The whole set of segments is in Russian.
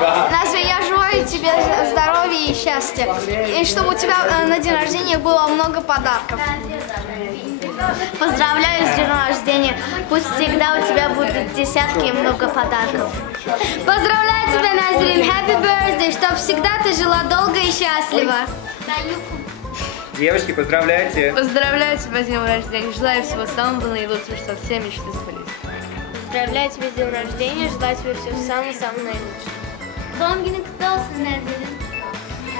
Назрин, я желаю тебе здоровья и счастья. И чтобы у тебя на день рождения было много подарков. Поздравляю с днем рождения. Пусть всегда у тебя будут десятки и много подарков. Поздравляю тебя, Назрин. Happy birthday, чтобы всегда ты жила долго и счастливо. Девочки, поздравляйте. Поздравляю тебя с днем рождения. Желаю всего самого наилучшего, чтобы все мечты сбылись. Поздравляю тебя с днем рождения. Желаю тебе всего самого-самого наилучшего.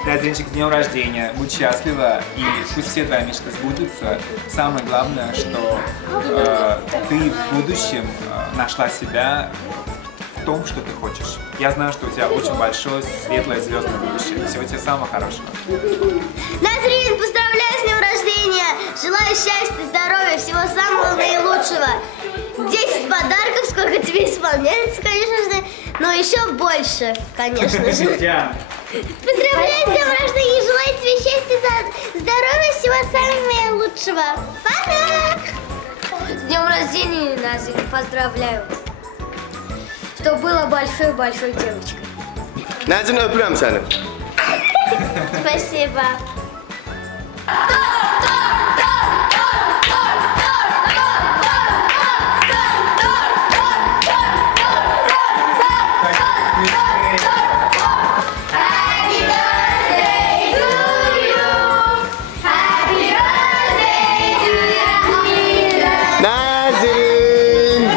Назринчик, с днем рождения. Будь счастлива, и пусть все твои мечты сбудутся. Самое главное, что ты в будущем нашла себя в том, что ты хочешь. Я знаю, что у тебя очень большое, светлое, звездное будущее. Всего тебе самого хорошего. Назрин, поздравляю с днем рождения. Желаю счастья, здоровья, всего самого наилучшего. 10 подарков, сколько тебе исполняется, конечно же, но еще больше, конечно же. Поздравляю с днем рождения, желаю тебе счастья, здоровья, всего самого наилучшего. Пока! С днем рождения, Назрин, поздравляю. Что было большой-большой девочкой. Nazrin, öpürüm seni. Спасибо. Nazrin!